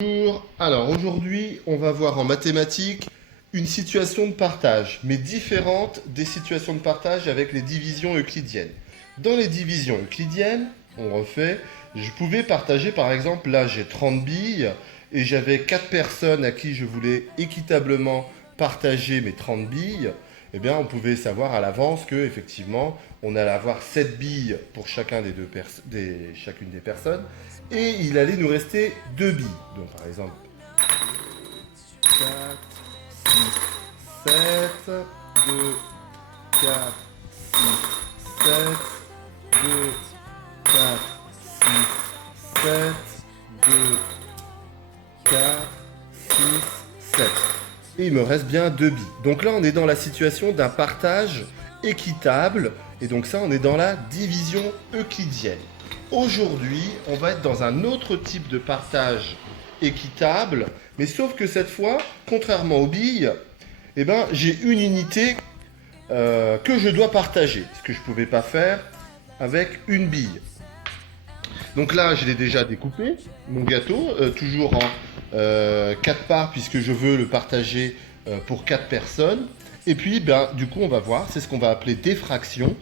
Bonjour. Alors aujourd'hui, on va voir en mathématiques une situation de partage, mais différente des situations de partage avec les divisions euclidiennes. Dans les divisions euclidiennes, on refait, je pouvais partager par exemple, là j'ai 30 billes et j'avais 4 personnes à qui je voulais équitablement partager mes 30 billes. Eh bien, on pouvait savoir à l'avance que effectivement, on allait avoir 7 billes pour chacune des personnes et il allait nous rester 2 billes. Donc par exemple, 4, 6, 7, 2, 4, 6, 7, 2, 4, 6, 7, 2, 4, 6, 7. Et il me reste bien 2 billes. Donc là, on est dans la situation d'un partage équitable. Et donc ça, on est dans la division euclidienne. Aujourd'hui, on va être dans un autre type de partage équitable. Mais sauf que cette fois, contrairement aux billes, eh ben, j'ai une unité que je dois partager. Ce que je ne pouvais pas faire avec une bille. Donc là, je l'ai déjà découpé, mon gâteau, toujours en 4 parts, puisque je veux le partager pour 4 personnes. Et puis, ben, du coup, on va voir, c'est ce qu'on va appeler des fractions.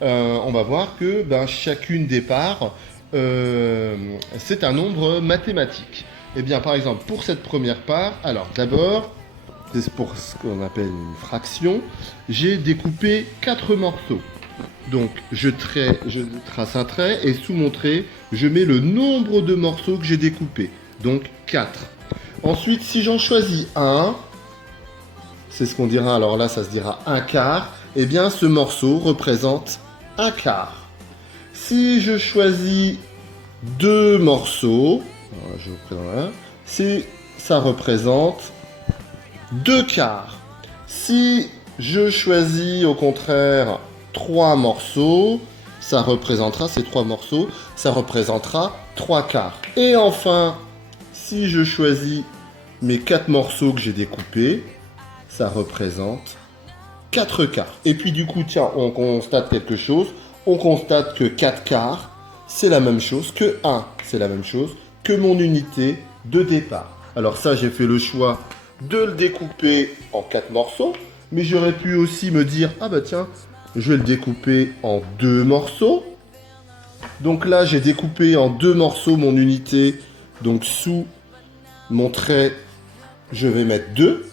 On va voir que ben, chacune des parts, c'est un nombre mathématique. Et bien, par exemple, pour cette première part, alors d'abord, c'est pour ce qu'on appelle une fraction, j'ai découpé 4 morceaux. Donc je trace un trait et sous mon trait, je mets le nombre de morceaux que j'ai découpés. Donc 4. Ensuite, si j'en choisis un, c'est ce qu'on dira, alors là ça se dira un quart, eh bien ce morceau représente un quart. Si je choisis deux morceaux, je représente un, ça représente deux quarts. Si je choisis au contraire 3 morceaux, ça représentera, ces 3 morceaux, ça représentera 3 quarts. Et enfin, si je choisis mes 4 morceaux que j'ai découpés, ça représente 4 quarts. Et puis du coup, tiens, on constate quelque chose. On constate que 4 quarts, c'est la même chose que 1. C'est la même chose que mon unité de départ. Alors ça, j'ai fait le choix de le découper en 4 morceaux. Mais j'aurais pu aussi me dire, ah bah tiens, je vais le découper en 2 morceaux. Donc là, j'ai découpé en 2 morceaux mon unité. Donc sous mon trait, je vais mettre 2.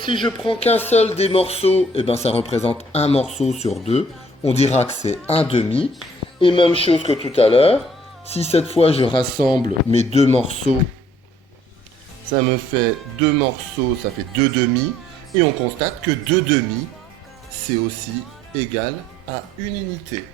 Si je prends qu'un seul des morceaux, eh ben ça représente un morceau sur 2. On dira que c'est un demi. Et même chose que tout à l'heure. Si cette fois je rassemble mes 2 morceaux, ça me fait 2 morceaux, ça fait 2 demi. Et on constate que 2 demi, c'est aussi égal à une unité.